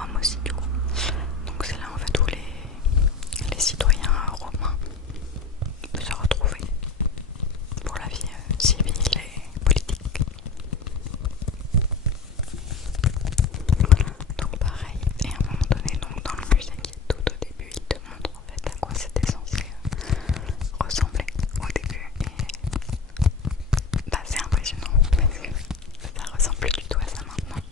Rome aussi du coup. Donc c'est là en fait où les citoyens romains se retrouvaient pour la vie civile et politique. Donc pareil, et à un moment donné, donc dans le musée qui est tout au début, il te montre en fait à quoi c'était censé ressembler au début. Et bah, c'est impressionnant parce que ça ressemble plus du tout à ça maintenant.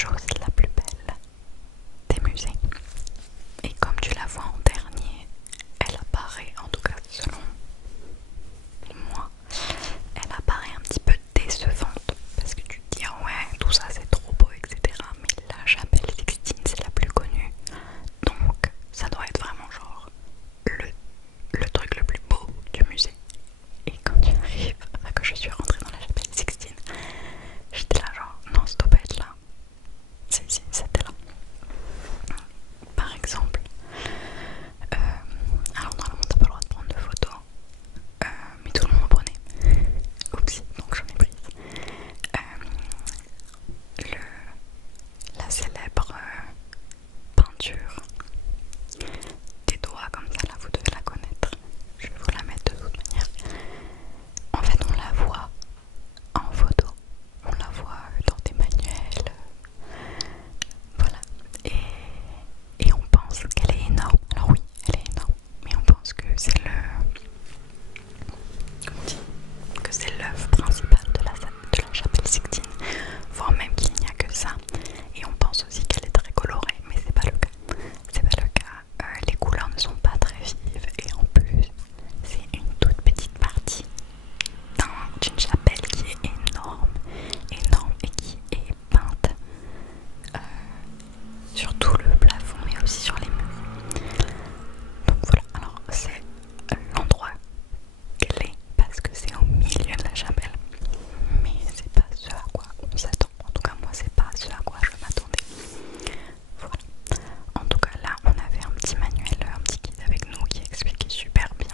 chose la plus belle des musées. Et comme tu la vois en dernier, elle apparaît, en tout cas selon moi, elle apparaît un petit peu décevante parce que tu te dis ah ouais tout ça c'est trop beau etc. Mais la chapelle Sixtine c'est la plus connue, donc ça doit être vraiment genre le truc le plus beau du musée. Et quand tu arrives, enfin que je suis rentrée dans la chapelle Sixtine, j'étais là genre non ça doit pas être là. Si, c'était là. Par exemple, alors normalement t'as pas le droit de prendre de photos, mais tout le monde en prenait. Oups, donc j'en ai prise. La célèbre peinture des doigts comme ça, là vous devez la connaître. Je vais vous la mettre de toute manière. En fait on la voit en photo, on la voit dans des manuels, voilà. Et on pense qu'elle est énorme. Alors oui, elle est énorme, mais on pense que c'est que c'est l'œuvre principale de la chapelle Sixtine, voire même qu'il n'y a que ça. Et on pense aussi qu'elle est très colorée, mais c'est pas le cas. C'est pas le cas. Les couleurs ne sont pas très vives et en plus c'est une toute petite partie d'une chapelle qui est énorme, énorme et qui est peinte sur tout le plafond mais aussi sur les murs. Donc voilà, alors c'est l'endroit clé parce que c'est au milieu de la chapelle, mais c'est pas ce à quoi on s'attend. En tout cas moi c'est pas ce à quoi je m'attendais. Voilà. En tout cas là on avait un petit manuel, un petit guide avec nous qui expliquait super bien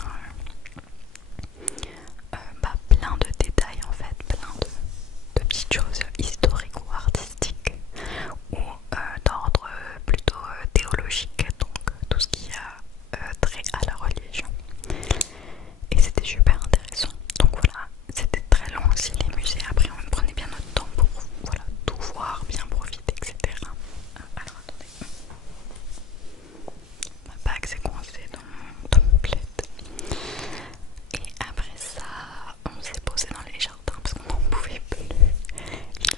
plein de détails en fait, plein de petites choses historiques ou artistiques ou d'ordre plutôt théologique, donc tout ce qui a trait à la religion. Et c'était super intéressant. Donc voilà, c'était très long aussi les musées. Après on prenait bien notre temps pour voilà, tout voir, bien profiter, etc. Alors attendez, ma bague s'est coincée dans mon plaid. Et après ça, on s'est posé dans les jardins parce qu'on n'en pouvait plus. Il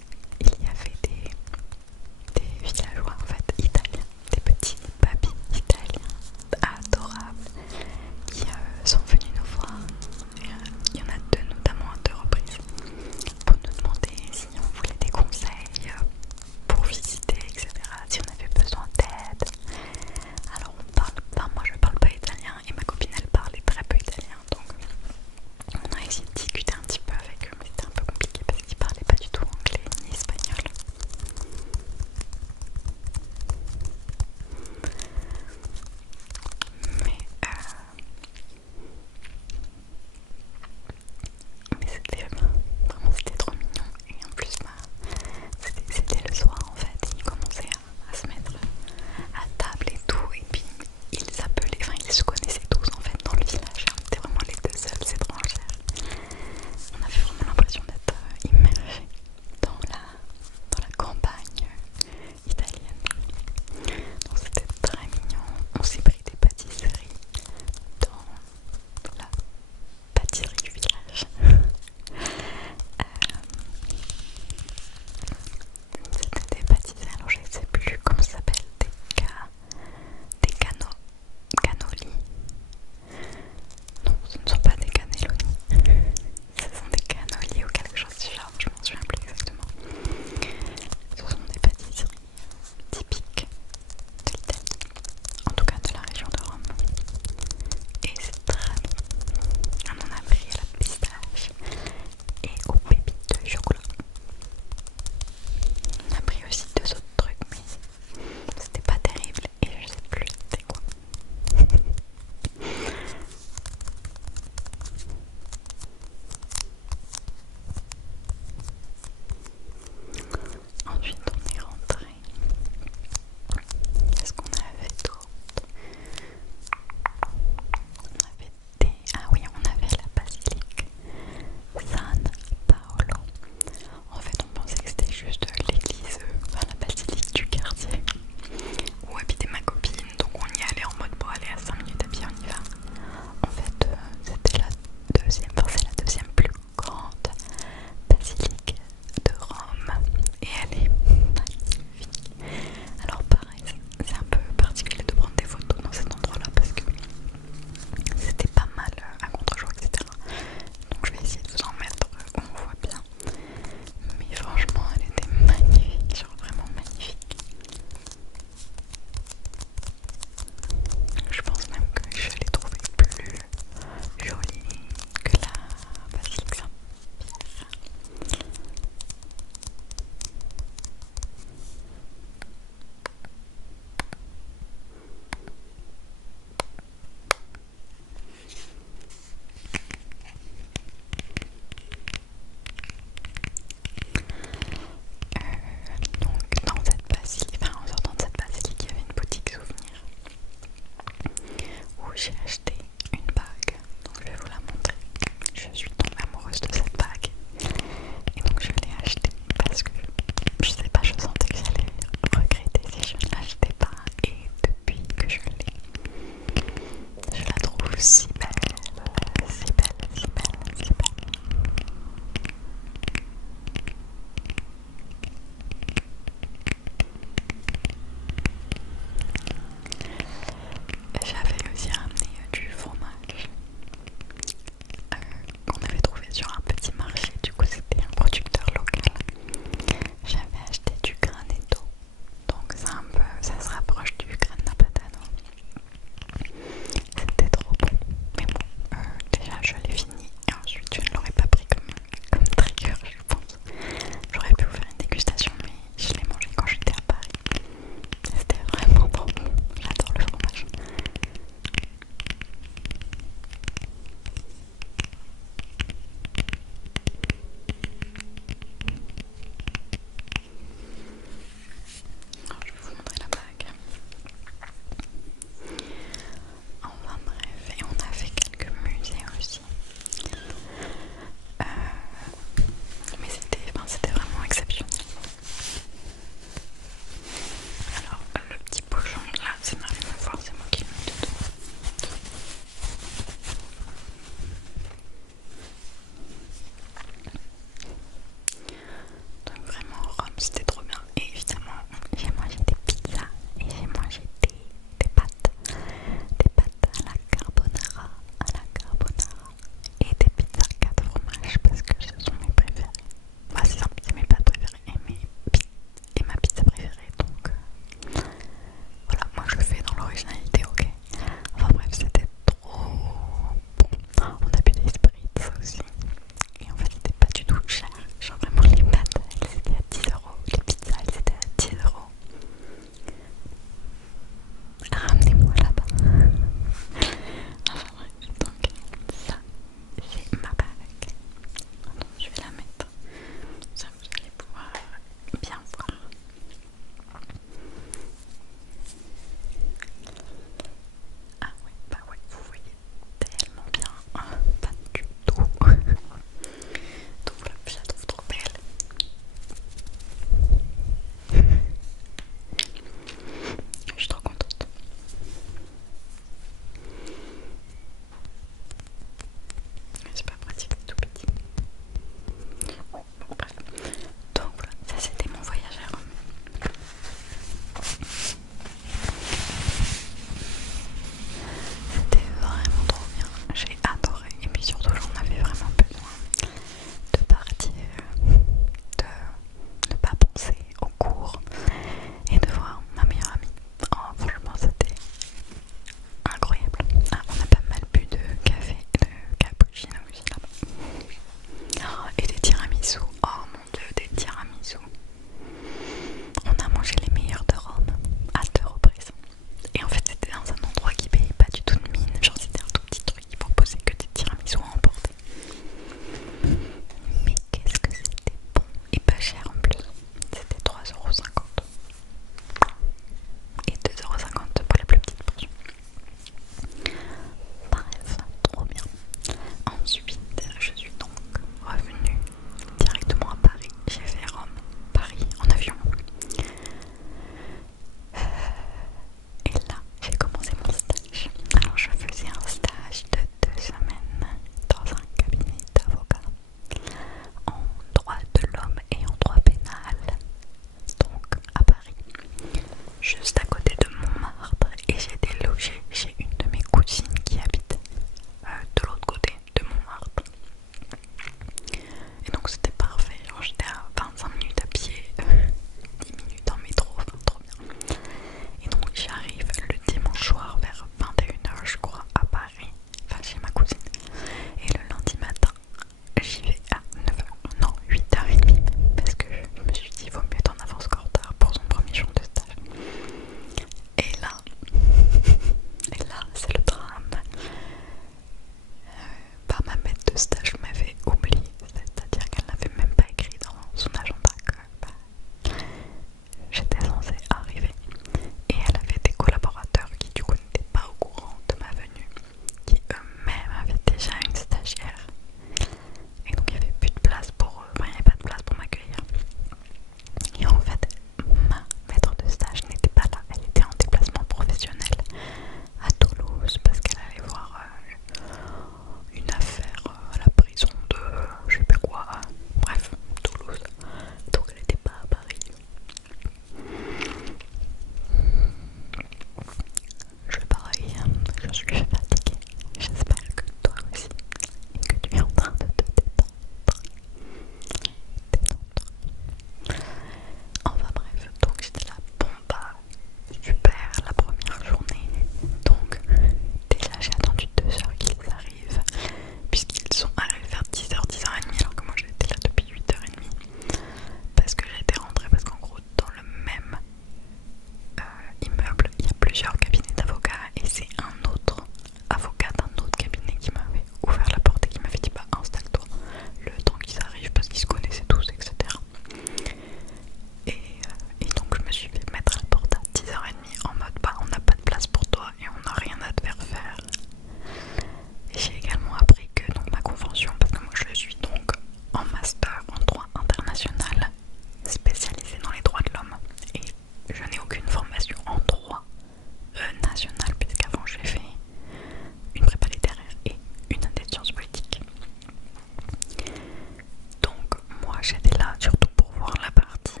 j'étais là surtout pour voir la partie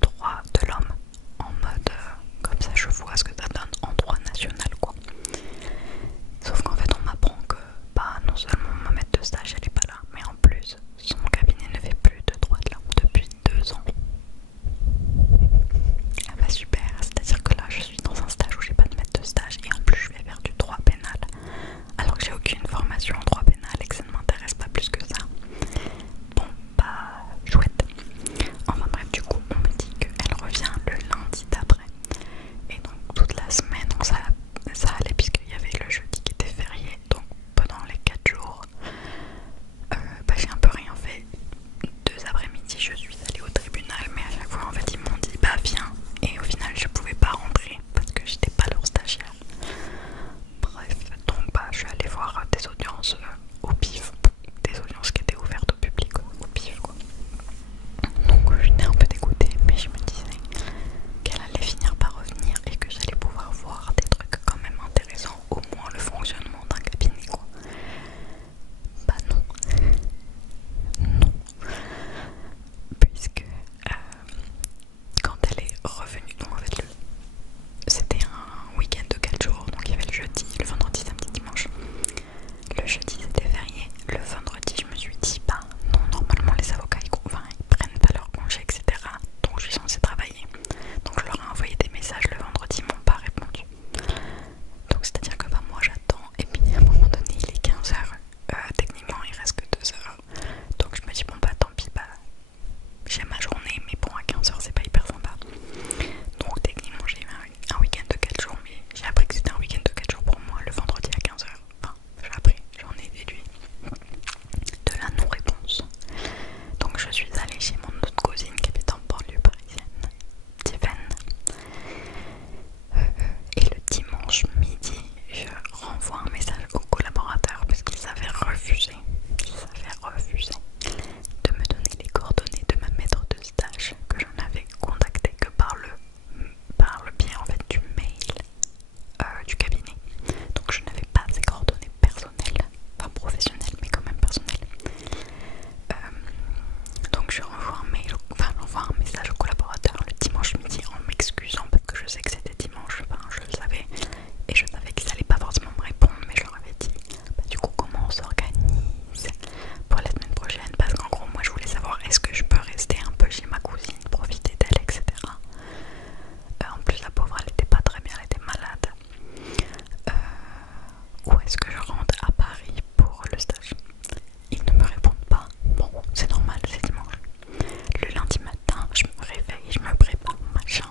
droit de l'homme en mode comme ça je vois ce que ça donne en droit national quoi. Sauf qu'en fait on m'apprend que bah non seulement ma maître de stage elle est pas là, mais en plus son cabinet ne fait plus de droit de l'homme depuis 2 ans. Ah bah super, c'est-à-dire que là je suis dans un stage où j'ai pas de maître de stage et en plus je vais faire du droit pénal alors que j'ai aucune formation en droit pénal et que ça ne m'intéresse pas plus que ça. Bon bah chouette. Enfin bref, du coup on me dit qu'elle revient le lundi d'après et donc toute la semaine donc ça allait puisqu'il y avait le jeudi qui était férié, donc pendant les 4 jours bah, j'ai un peu rien fait. 2 après-midi je suis allée au tribunal, mais à chaque fois en fait ils m'ont dit bah viens, et au final je pouvais pas rentrer parce que j'étais pas leur stagiaire. Bref, donc bah je suis allée voir des audiences au pif, des audiences qui étaient ouvertes au public au pif quoi. Donc j'étais un peu dégoûtée, mais je me disais qu'elle allait finir par revenir et que j'allais pouvoir voir des trucs quand même intéressants, au moins le fonctionnement d'un cabinet quoi. Bah non, non, puisque quand elle est revenue, donc en fait c'était un week-end de 4 jours, donc il y avait le jeudi, le vendredi, samedi, dimanche. Le jeudi c'était férié, le vendredi je me suis dit bah non, normalement les avocats ils prennent pas leur congé etc, donc je suis censée travailler. Donc je leur ai envoyé des messages le vendredi, ils m'ont pas répondu. Donc c'est à dire que bah moi j'attends et puis à un moment donné il est 15h, techniquement il reste que 2 heures. Donc je me dis bon bah tant pis, bah j'ai ma journée, mais bon à 15h c'est pas hyper sympa. Donc techniquement j'ai eu un week-end de 4 jours, mais j'ai appris que c'était un week-end de 4 jours pour moi le vendredi à 15h. Enfin j'ai appris, j'en ai déduit de la non-réponse. Donc je suis allée chez mon autre cousine qui habite en banlieue parisienne, Tiffen. Et le dimanche midi, je renvoie un message aux collaborateurs parce qu'ils avaient refusé de me donner les coordonnées de ma maître de stage, que je n'avais contacté que par le biais en fait du mail du cabinet. Donc je n'avais pas ses coordonnées personnelles, pas professionnelles mais quand même personnelles. Donc je renvoie un message au collaborateur le dimanche midi en m'excusant parce que je sais que c'était dimanche, je le savais et je savais qu'ils allaient pas forcément me répondre, mais je leur avais dit bah, du coup comment on s'organise pour la semaine prochaine, parce qu'en gros moi je voulais savoir est-ce que je peux rester un peu chez ma cousine, profiter d'elle etc. En plus la pauvre elle était pas très bien, elle était malade. Ou est-ce que je rentre à Paris pour le stage? Ils ne me répondent pas. Bon, c'est normal, c'est dimanche. Le lundi matin, je me réveille, je me prépare, machin.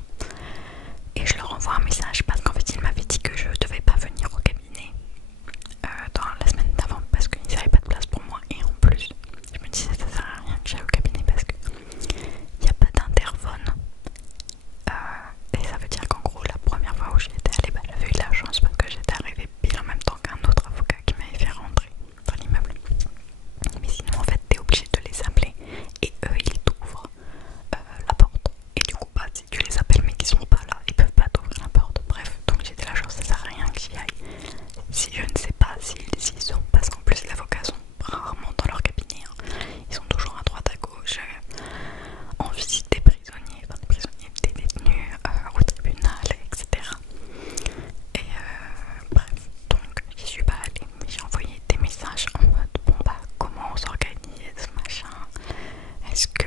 Et je leur envoie un message parce qu'en fait, ils m'avaient dit que je devais pas venir au cabinet dans la semaine d'avant parce qu'ils n'avaient pas de place pour moi. Et en plus, je me disais ça sert à rien que j'aille au cabinet parce que il n'y a pas d'interphone. Et ça veut dire qu'en gros, la première fois où j'y étais allée, bah, j'avais eu de la chance parce que j'étais arrivée pile en même temps qu'un autre avocat qui m'avait fait rentrer dans l'immeuble. Mais sinon en fait t'es obligé de les appeler et eux ils t'ouvrent la porte. Et du coup bah si tu les appelles mais qu'ils sont pas là, ils peuvent pas t'ouvrir la porte. Bref, donc j'ai dit la chance, ça sert à rien que j'y aille. Si je ne sais pas s'ils y sont, parce qu'en plus les avocats sont rarement dans leur cabinet, hein. Ils sont toujours à droite à gauche, en visite des prisonniers, des détenus au tribunal, etc. Et bref, donc j'y suis pas allée, mais j'ai envoyé des messages en mode bon bah comment on s'organise, machin. Est-ce que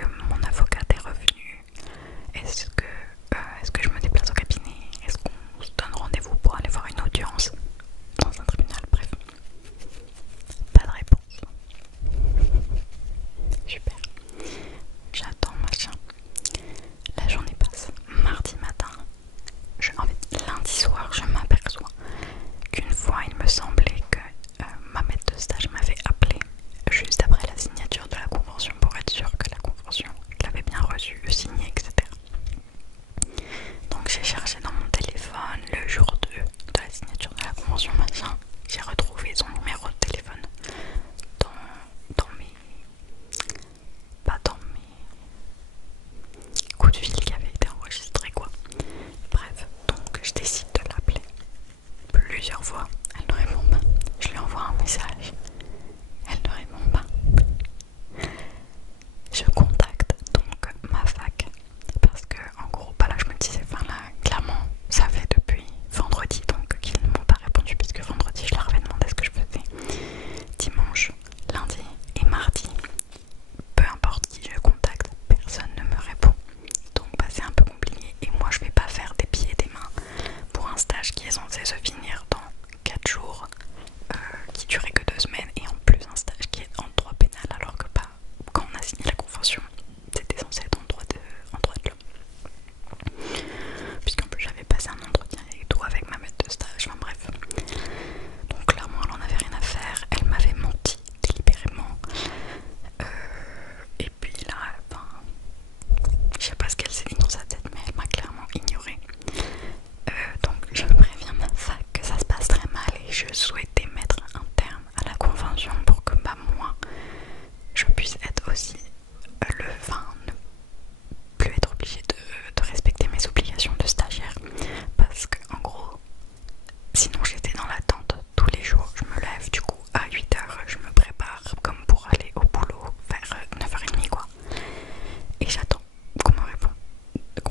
et j'attends qu'on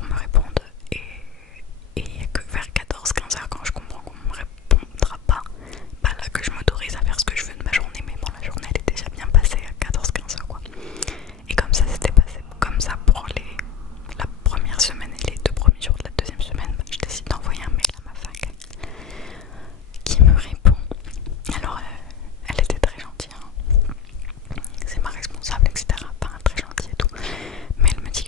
me réponde et il n'y a que vers 14-15 heures quand je comprends qu'on me répondra pas, bah là que je m'autorise à faire ce que je veux de ma journée. Mais bon, la journée elle est déjà bien passée à 14-15 heures quoi. Et comme ça c'était passé comme ça pour la première semaine et les 2 premiers jours de la deuxième semaine, bah, je décide d'envoyer un mail à ma fac qui me répond. Alors elle était très gentille, hein. C'est ma responsable, etc. Pas très gentille et tout, mais elle me dit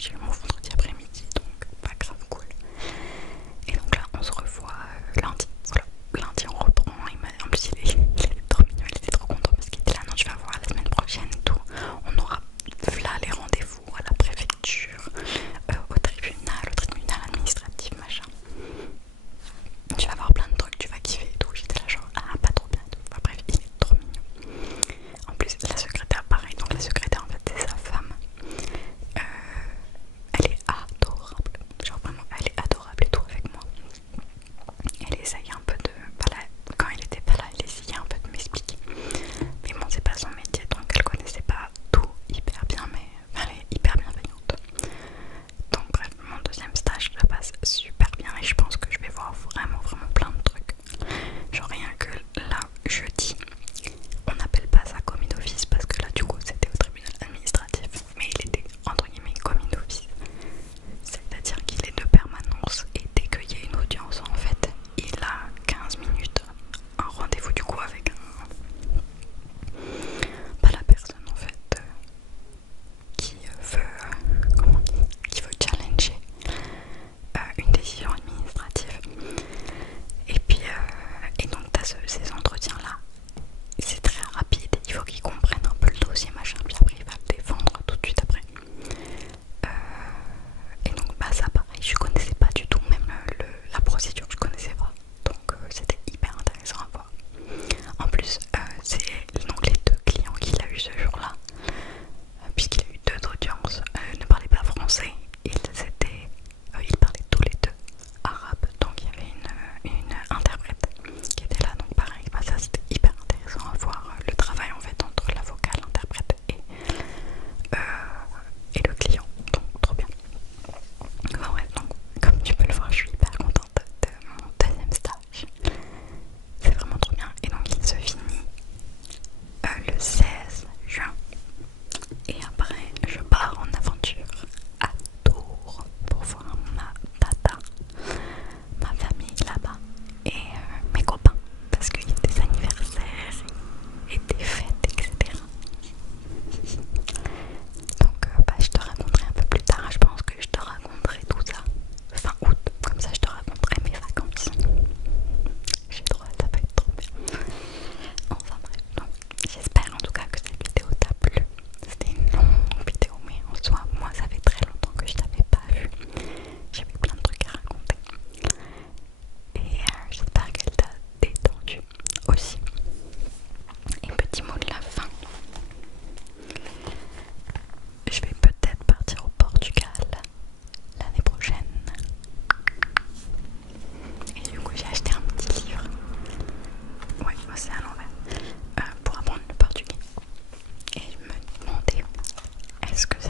j'ai eu mon vendredi après-midi, donc pas grave cool. Et donc là on se revoit lundi. Voilà, lundi on reprend. En plus il était trop mignon, il était trop content parce qu'il était là. Non, tu vas voir la semaine prochaine et tout. On aura là les rendez-vous à la préfecture, au tribunal administratif, machin. Tu vas voir plein de trucs, tu vas kiffer et tout. J'étais là genre ah pas trop bien et tout. Enfin, bref, il est trop mignon. En plus la secrétaire pareil, donc la secrétaire en fait c'est sa femme. Elle est adorable, genre vraiment elle est adorable et tout avec moi. Elle essaye un peu de, voilà, quand il était pas là elle essayait un peu de m'expliquer. Mais bon c'est pas son métier donc elle connaissait pas tout hyper bien, mais elle est hyper bienveillante. Donc bref, mon deuxième stage se passe super bien et je pense que je vais voir vraiment plein de trucs. Genre rien que là, jeudi, on n'appelle pas ça commis d'office parce que là du coup c'était au tribunal administratif, mais il était entre guillemets commis d'office. C'est-à-dire qu'il est de permanence et dès qu'il y a une audience en fait, il a 15 minutes, un rendez-vous du coup avec pas la personne en fait qui veut qui veut challenger une décision administrative. Et puis et donc t'as ces entretiens là, c'est très rapide, il faut qu'ils comprennent un peu le dossier machin, puis après il va le défendre tout de suite après. Et donc bah ça pareil, je connaissais pas du tout, même la procédure je connaissais pas, donc c'était hyper intéressant à voir. En plus c'est donc les deux clients qu'il a eu ce jour là, puisqu'il a eu deux audiences, ne parlaient pas français, ils parlaient tous les deux arabe, donc il y avait une interprète qui était là, donc pareil, bah ça c'était hyper intéressant à voir le travail en fait entre l'avocat, l'interprète et le client, donc trop bien. Enfin bref, donc comme tu peux le voir, je suis hyper contente de mon deuxième stage, c'est vraiment trop bien. Et donc il se finit le 16 juin et après je pars en aventure à Tours pour voir ma tata, ma famille là-bas et mes copains parce qu'il y a des anniversaires et des fêtes, etc. Donc bah, je te raconterai un peu plus tard, je pense que je te raconterai tout ça fin août, comme ça je te raconterai mes vacances. J'ai trop hâte, ça va être trop bien. Enfin bref, donc j'espère en tout cas que cette vidéo t'a plu. C'était une longue vidéo, mais en soi, moi ça fait très longtemps que je t'avais pas vu. J'avais plein de trucs à raconter. Et j'espère qu'elle t'a détendu aussi. Et petit mot de la fin. Je vais peut-être partir au Portugal l'année prochaine. Et du coup j'ai acheté un petit livre. Ouais, moi c'est à l'envers. Pour apprendre le portugais. Et je me demandais est-ce que ça